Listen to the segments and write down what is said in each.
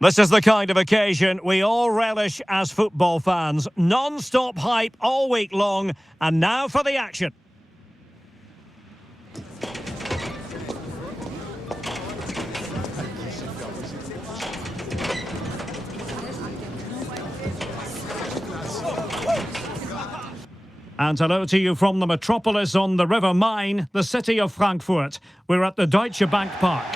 This is the kind of occasion we all relish as football fans. Non-stop hype all week long, and now for the action. And hello to you from the metropolis on the River Main, the city of Frankfurt. We're at the Deutsche Bank Park.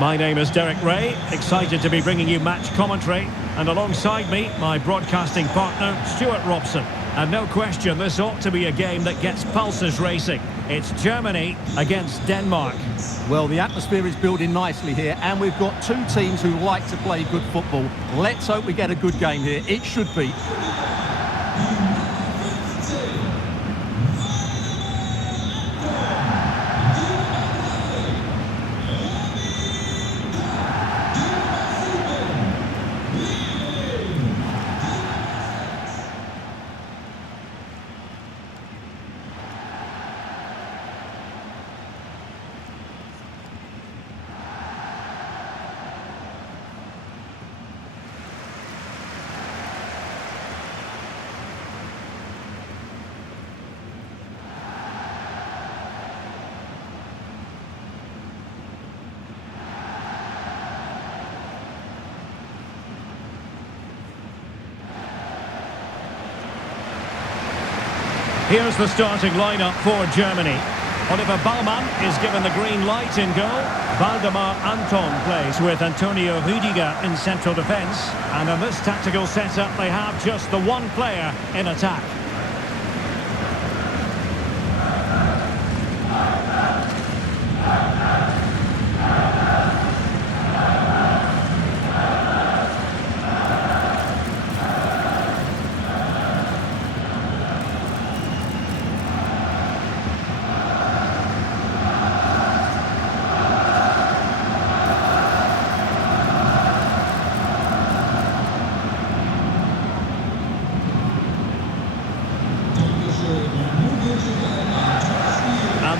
My name is Derek Ray, excited to be bringing you match commentary. And alongside me, my broadcasting partner, Stuart Robson. And no question, this ought to be a game that gets pulses racing. It's Germany against Denmark. Well, the atmosphere is building nicely here, and we've got two teams who like to play good football. Let's hope we get a good game here. It should be. Here's the starting lineup for Germany. Oliver Baumann is given the green light in goal. Waldemar Anton plays with Antonio Rüdiger in central defence. And in this tactical setup, they have just the one player in attack.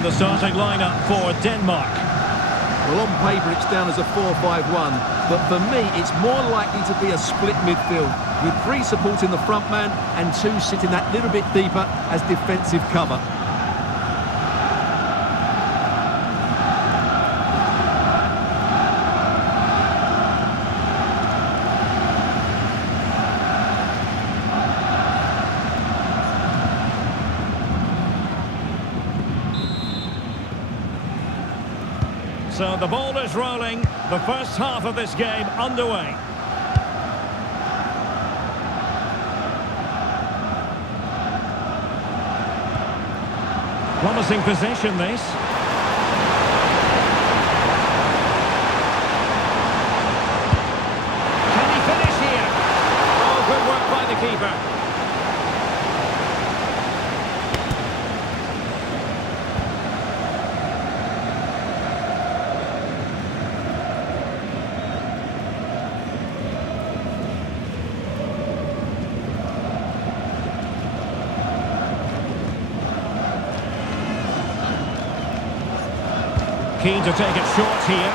The starting lineup for Denmark. Well, on paper it's down as a 4-5-1, but for me it's more likely to be a split midfield with three supporting the front man and two sitting that little bit deeper as defensive cover. So the ball is rolling, the first half of this game underway. Promising position this. Can he finish here? Oh, good work by the keeper. Keen to take it short here.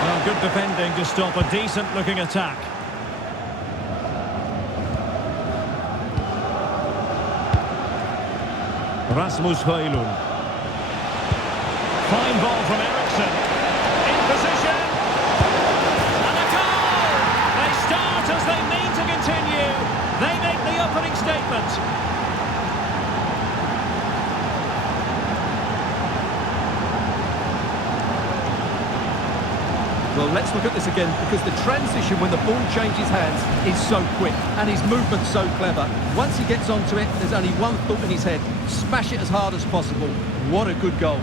Well, good defending to stop a decent-looking attack. Rasmus Højlund. Fine ball from Eriksson. In position. And a goal! They start as they mean to continue. They make the opening statement. Well, let's look at this again, because the transition when the ball changes hands is so quick and his movement's so clever. Once he gets onto it, there's only one thought in his head: smash it as hard as possible. What a good goal.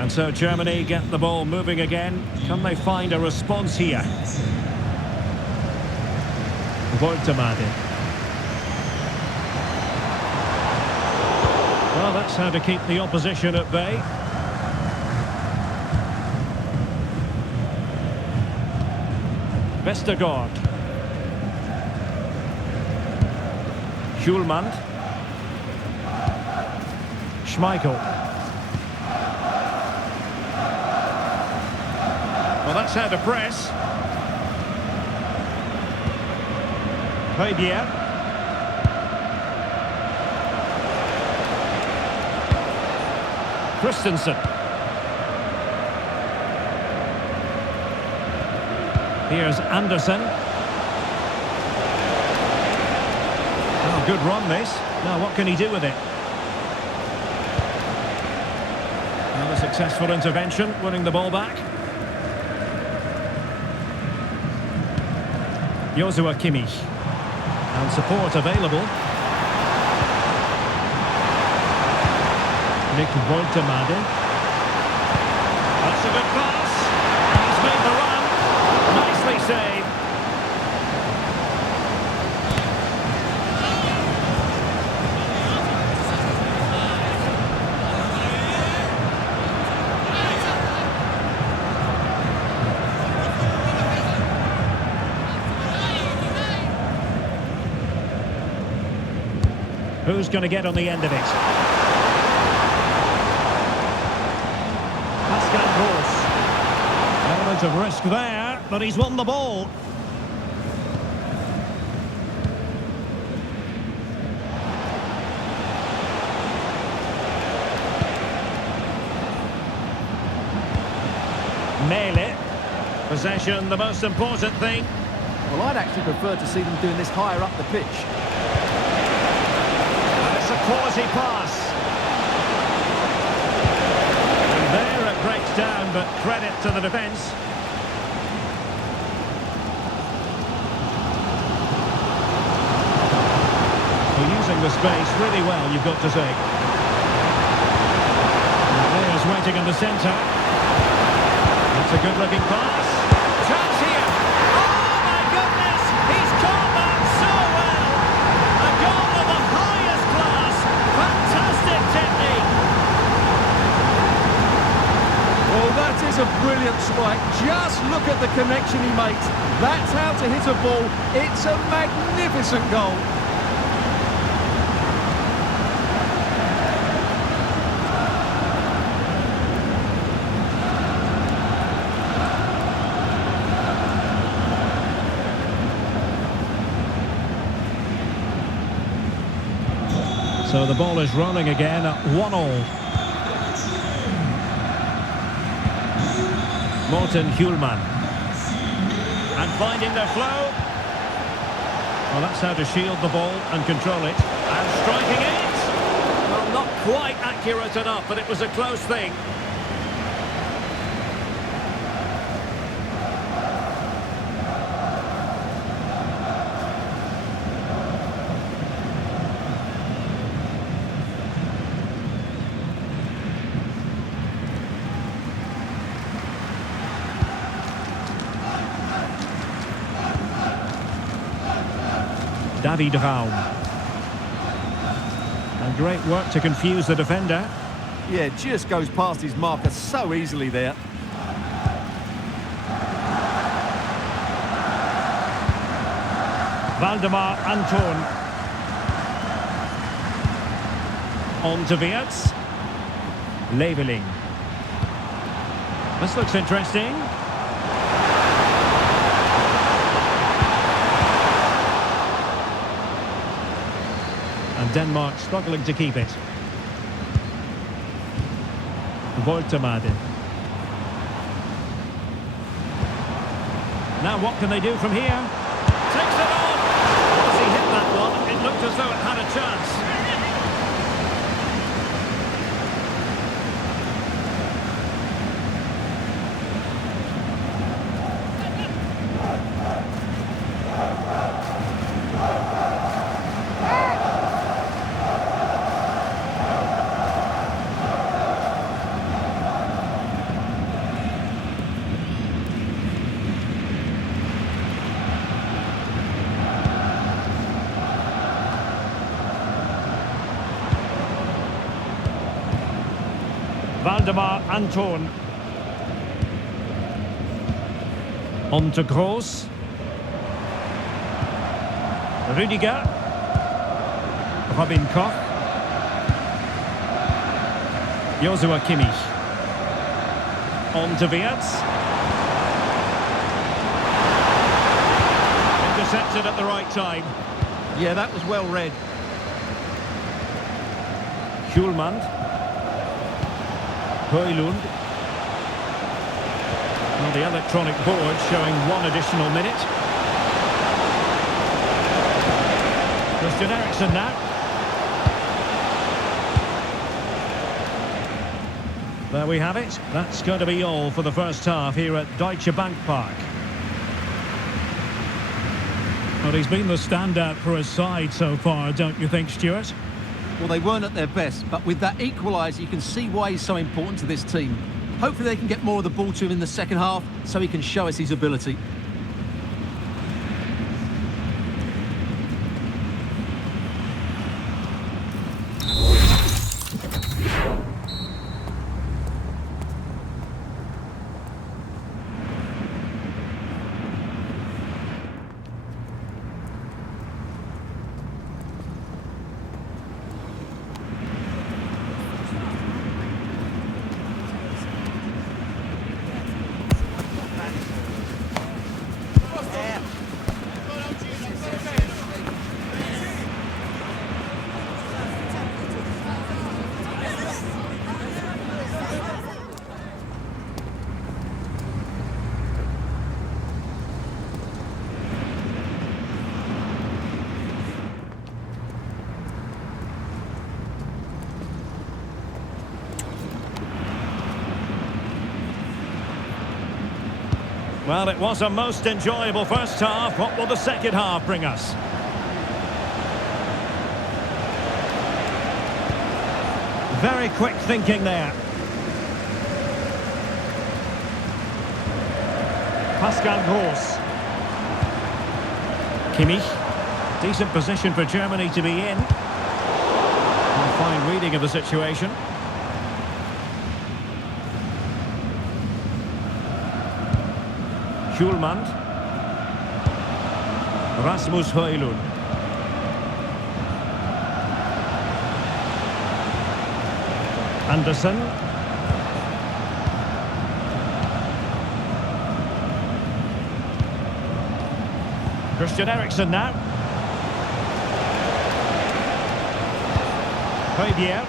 And so Germany get the ball moving again. Can they find a response here? Woltemade. Well, that's how to keep the opposition at bay. Vestergaard. Schulman. Schmeichel. Well, that's how to press. Højbjerg. Christensen. Here's Anderson. Oh, good run this. Now what can he do with it? Another successful intervention, winning the ball back. Joshua Kimmich. And support available. Nick Woltemade. That's a good pass. He's made the run. Nicely saved. Who's going to get on the end of it? Pascal Gross. Element of risk there, but he's won the ball. Mele. Possession, the most important thing. Well, I'd actually prefer to see them doing this higher up the pitch. It's a quality pass. And there it breaks down, but credit to the defence. Well, using the space really well, you've got to say. The players waiting in the centre. That's a good-looking pass. Chance here. Oh, my goodness! He's caught that so well! A goal of the highest class. Fantastic technique. Well, that is a brilliant strike. Just look at the connection he makes. That's how to hit a ball. It's a magnificent goal. So the ball is rolling again at 1-1. Morten Hjulman. And finding their flow. Well, that's how to shield the ball and control it. And striking it! Well, not quite accurate enough, but it was a close thing. David Raum. And great work to confuse the defender. Yeah, just goes past his marker so easily there. Valdemar Anton. On to Wirtz. Leveling. This looks interesting. And Denmark struggling to keep it. Woltemade. Now what can they do from here? Takes it on! Once he hit that one, it looked as though it had a chance. Valdemar Anton. On to Gross. Rudiger. Robin Koch. Joshua Kimmich. On to Wirtz. Intercepted at the right time. Yeah, that was well read. Schulman. Højlund. Well, the electronic board showing 1 additional minute. Christian Eriksen now. There we have it. That's going to be all for the first half here at Deutsche Bank Park. Well, he's been the standout for his side so far, don't you think, Stuart? Well, they weren't at their best, but with that equaliser, you can see why he's so important to this team. Hopefully they can get more of the ball to him in the second half so he can show us his ability. Well, it was a most enjoyable first half. What will the second half bring us? Very quick thinking there. Pascal Gross. Kimmich. Decent position for Germany to be in. A fine reading of the situation. Schulman. Rasmus Højlund. Anderson. Christian Eriksen now. Højbjerg.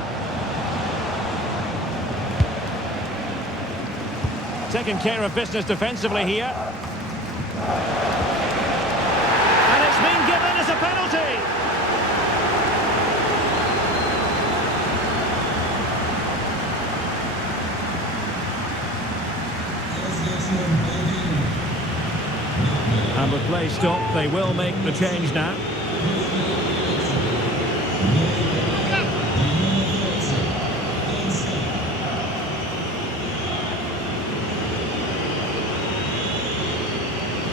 Taking care of business defensively here. And it's been given as a penalty. And with play stopped, they will make the change now.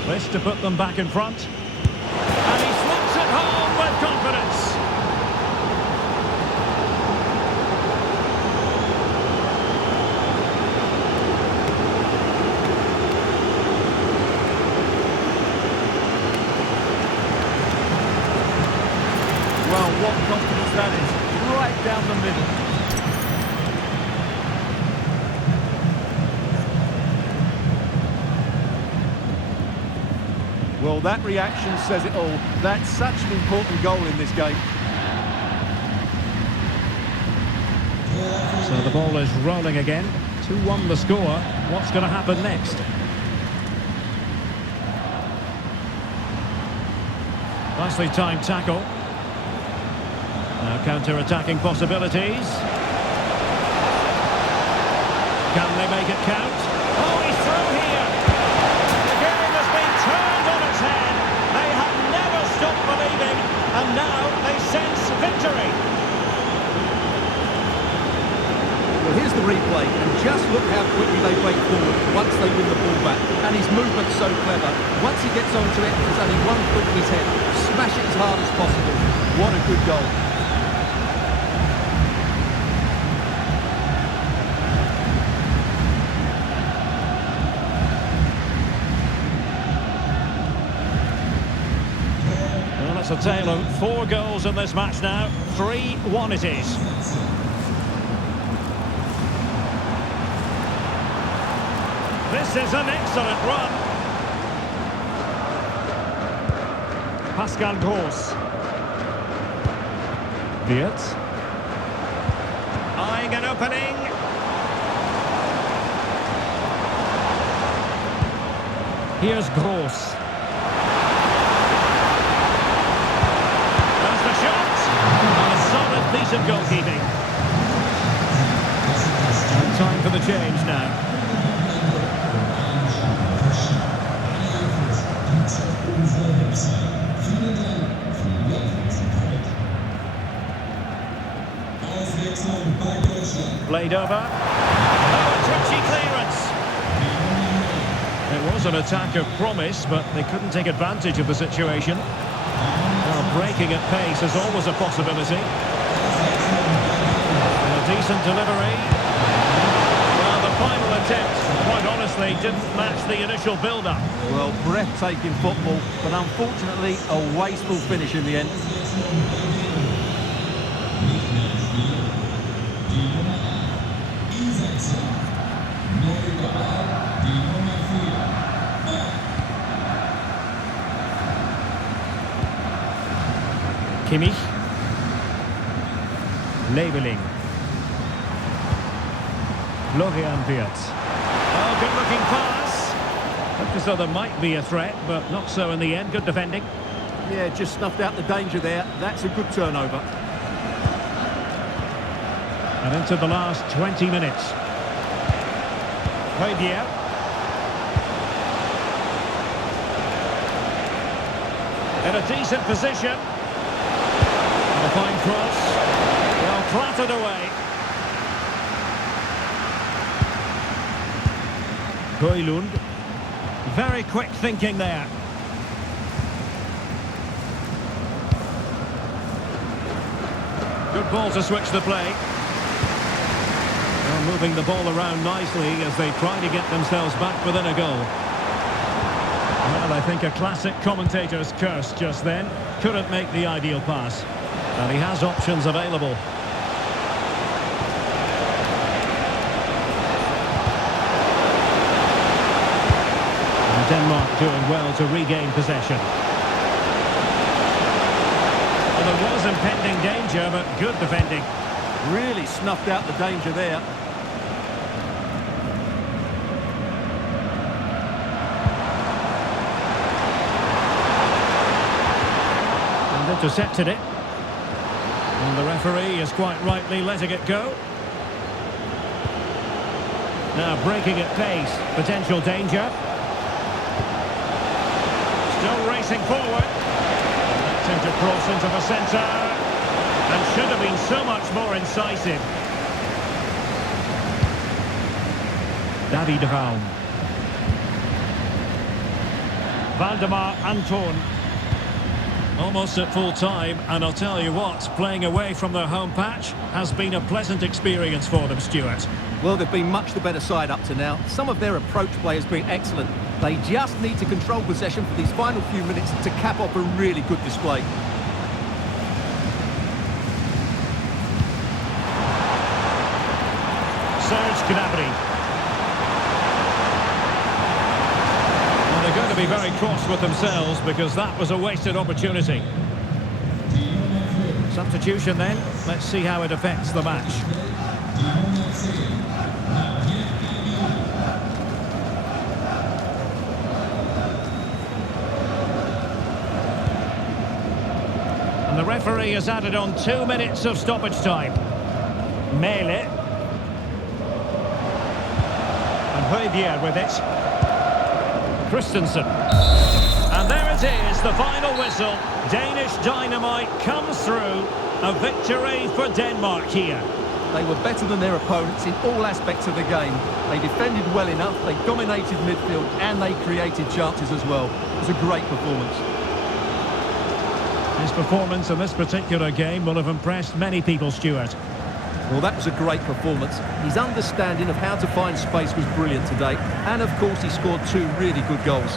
This to put them back in front. And he slots it home with confidence. Well, what confidence that is. Right down the middle. Well, that reaction says it all. That's such an important goal in this game. So the ball is rolling again. 2-1 the score. What's going to happen next? Nicely timed tackle. Now counter-attacking possibilities. Can they make it count? Oh, he's through here! The game has been turned on its head. They have never stopped believing, and now they sense victory. Well, here's the replay, and just look how quickly they break forward once they win the ball back. And his movement's so clever. Once he gets onto it, there's only one thought in his head. Smash it as hard as possible. What a good goal. a tale of 4 goals in this match now. 3-1 it is. This is an excellent run. Pascal Gross. Wirtz. Eyeing an opening. Here's Gross. There's the shot. And a solid piece of goalkeeping. And time for the change now. Played over. Oh, touchy clearance. It was an attack of promise, but they couldn't take advantage of the situation. Well, breaking at pace is always a possibility. And a decent delivery. Well, the final attempt, quite honestly, didn't match the initial build-up. Well, breathtaking football, but unfortunately a wasteful finish in the end. Kimmich. Leveling. Florian Wirtz. Oh, good-looking pass. Looked as though there might be a threat, but not so in the end. Good defending. Yeah, just snuffed out the danger there. That's a good turnover. And into the last 20 minutes. Højbjerg. In a decent position. And a fine cross. Well, clattered away. Højlund. Very quick thinking there. Good ball to switch the play. Well, moving the ball around nicely as they try to get themselves back within a goal. Well, I think a classic commentator's curse just then. Couldn't make the ideal pass. And he has options available. And Denmark doing well to regain possession. Well, there was impending danger, but good defending. Really snuffed out the danger there. And intercepted it. And the referee is quite rightly letting it go. Now breaking at pace. Potential danger. Still racing forward. That's into cross into the centre. And should have been so much more incisive. David Raum. Valdemar Anton. Almost at full time, and I'll tell you what, playing away from their home patch has been a pleasant experience for them, Stuart. Well, they've been much the better side up to now. Some of their approach play has been excellent. They just need to control possession for these final few minutes to cap off a really good display. Serge Gnabry. Well, they're going to be very cross with themselves because that was a wasted opportunity. Substitution then. Let's see how it affects the match. And the referee has added on 2 minutes of stoppage time. Mele. And Højbjerg with it. Christensen. And there it is, the final whistle. Danish dynamite comes through. A victory for Denmark here. They were better than their opponents in all aspects of the game. They defended well enough, they dominated midfield, and they created chances as well. It was a great performance. His performance in this particular game will have impressed many people, Stuart. Well, that was a great performance. His understanding of how to find space was brilliant today. And, of course, he scored 2 really good goals.